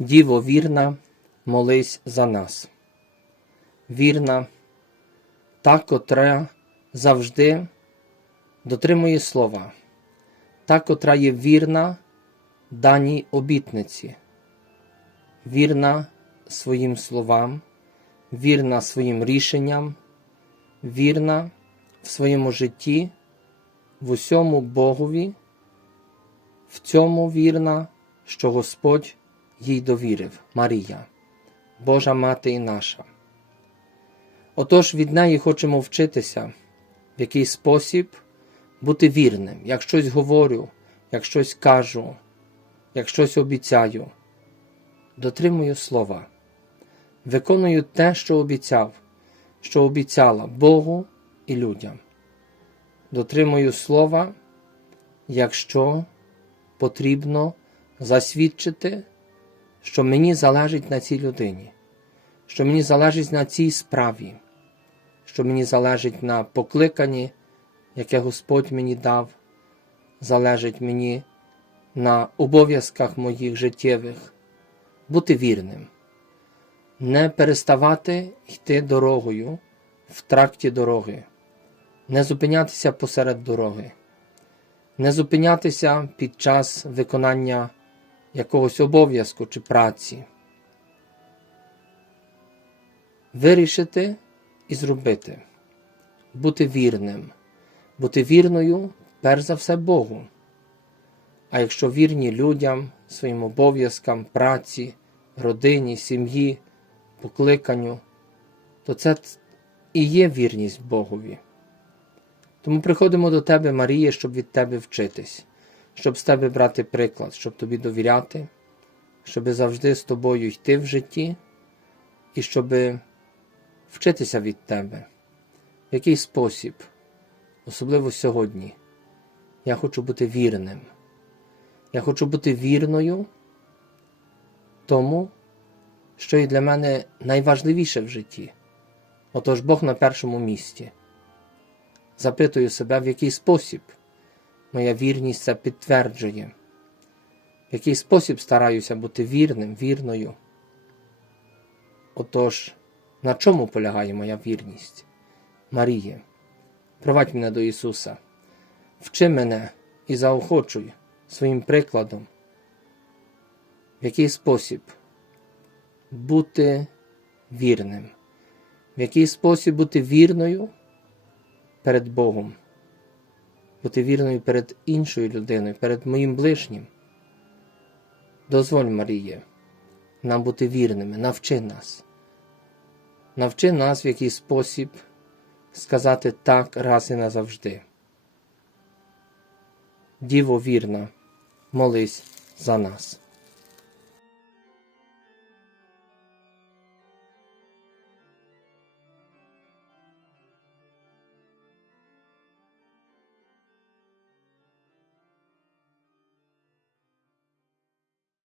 Діво вірна, молись за нас. Вірна, та, котра завжди дотримує слова, та, котра є вірна даній обітниці, вірна своїм словам, вірна своїм рішенням, вірна в своєму житті, в усьому Богові, в цьому вірна, що Господь їй довірив Марія, Божа Мати і наша. Отож від неї хочемо вчитися, в який спосіб бути вірним, як щось говорю, як щось кажу, як щось обіцяю. Дотримую слова, виконую те, що обіцяв, що обіцяла Богу і людям. Дотримую слова, якщо потрібно засвідчити, що мені залежить на цій людині, що мені залежить на цій справі, що мені залежить на покликанні, яке Господь мені дав, залежить мені на обов'язках моїх життєвих, бути вірним, не переставати йти дорогою в тракті дороги, не зупинятися посеред дороги, не зупинятися під час виконання якогось обов'язку чи праці. Вирішити і зробити, бути вірним, бути вірною перш за все Богу. А якщо вірні людям, своїм обов'язкам, праці, родині, сім'ї, покликанню, то це і є вірність Богові. Тому приходимо до Тебе, Марія, щоб від Тебе вчитись, щоб з Тебе брати приклад, щоб тобі довіряти, щоб завжди з тобою йти в житті і щоб вчитися від Тебе. В який спосіб, особливо сьогодні, я хочу бути вірним. Я хочу бути вірною тому, що є для мене найважливіше в житті. Отож Бог на першому місці. Запитую себе, в який спосіб моя вірність це підтверджує, в який спосіб стараюся бути вірним, вірною. Отож, на чому полягає моя вірність? Маріє, провадь мене до Ісуса, вчи мене і заохочуй своїм прикладом, в який спосіб бути вірним, в який спосіб бути вірною перед Богом, бути вірною перед іншою людиною, перед моїм ближнім. Дозволь, Маріє, нам бути вірними, навчи нас. Навчи нас, в який спосіб сказати так раз і назавжди. Діво вірна, молись за нас.